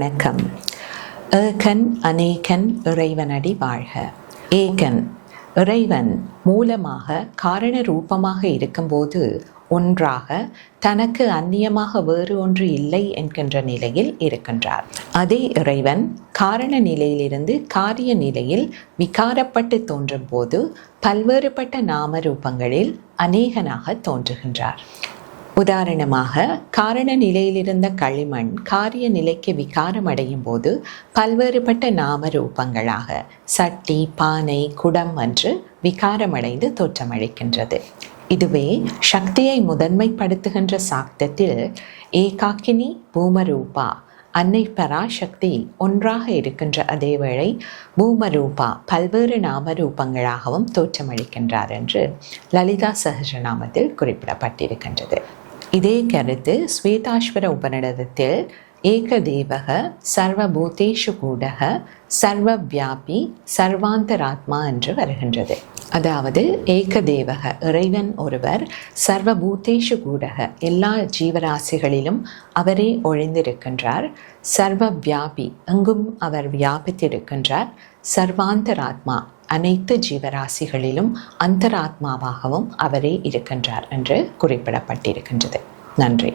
வணக்கம். ஏகன் அநேகன் இறைவனடி வாழ்க. ஏகன் இறைவன் மூலமாக காரண ரூபமாக இருக்கும்போது ஒன்றாக தனக்கு அந்நியமாக வேறு ஒன்று இல்லை என்கின்ற நிலையில் இருக்கின்றார். அதே இறைவன் காரண நிலையிலிருந்து காரிய நிலையில் விகாரப்பட்டு தோன்றும் போது பல்வேறுபட்ட நாம ரூபங்களில் அநேகனாக தோன்றுகின்றார். உதாரணமாக, காரண நிலையிலிருந்த களிமண் காரிய நிலைக்கு விகாரம் அடையும் போது பல்வேறுபட்ட நாம ரூபங்களாக சட்டி, பானை, குடம் என்று விகாரமடைந்து தோற்றமளிக்கின்றது. இதுவே சக்தியை முதன்மைப்படுத்துகின்ற சாக்தத்தில் ஏகாக்கினி பூமரூபா அன்னை பராசக்தி ஒன்றாக இருக்கின்ற அதேவேளை பூமரூபா பல்வேறு நாம ரூபங்களாகவும் தோற்றமளிக்கின்றார் என்று லலிதா சஹஸ்ரநாமத்தில் குறிப்பிடப்பட்டிருக்கின்றது. இதே கருத்து ஸ்வேதாஸ்வர உபநிடதத்தில் ஏகதேவக சர்வபூதேஷு கூடக சர்வவியாபி சர்வாந்தராத்மா என்று வருகின்றது. அதாவது ஏகதேவக இறைவன் ஒருவர், சர்வபூதேஷு கூடக எல்லா ஜீவராசிகளிலும் அவரே ஒழிந்திருக்கின்றார், சர்வவியாபி எங்கும் அவர் வியாபித்திருக்கின்றார், சர்வாந்தராத்மா அனைத்து ஜீவராசிகளிலும் அந்தராத்மாவாகவும் அவரே இருக்கின்றார் என்று குறிப்பிடப்பட்டிருக்கின்றது. நன்றி.